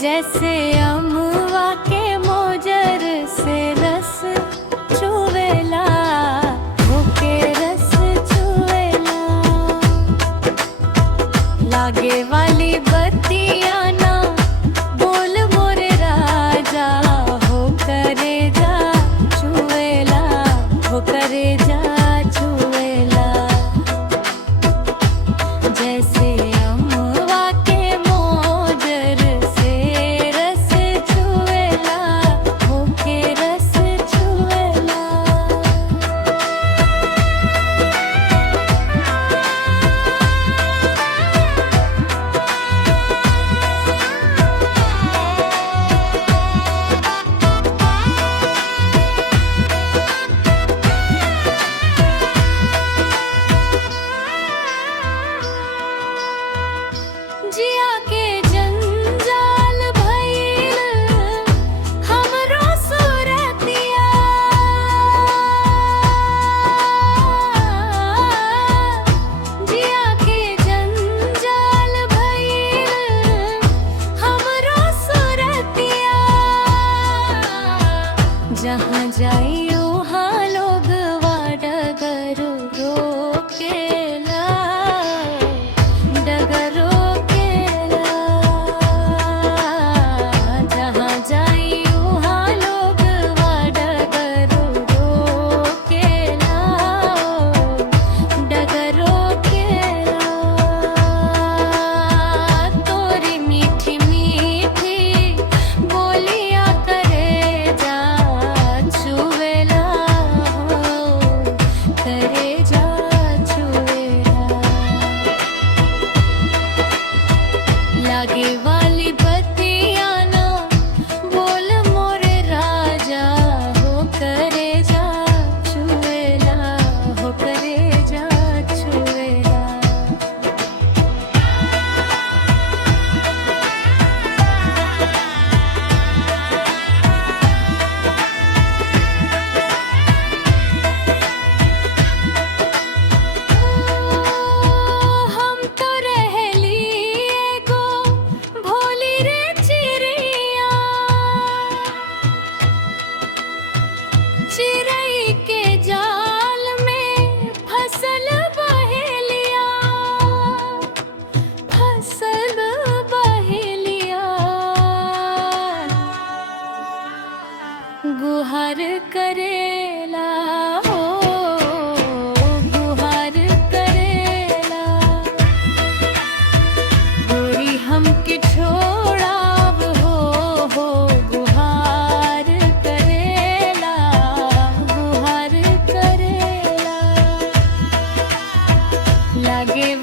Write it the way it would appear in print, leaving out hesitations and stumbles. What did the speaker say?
जैसे अमवा के मोजर से रस चुवेला, होके रस चुवेला। लागे वाली बत्तियां ना बोल मोरे राजा, हो करे जा चुवेला, हो करे जा चुवेला। जैसे जिया के जंजाल भइल हमरो सुरतिया, जिया के जंजाल भइल हमरो सुरतिया। जहाँ जाई उहाँ लोगवा डगर रोकेला, डगर लागे वाली बत्तियां ना बोल मोरे राजा, हो करे जा चुवेला, हो करे जा चुवेला। हम तो रहली एगो भोली रे चिड़िया, चिड़ै के जाल में फसल बहेलिया, फसल बहेलिया। गुहार करेला हो, गुहार करेला। गोरी हमके छोड़ाव हो गुहार करेला, गुहार करेला। लागे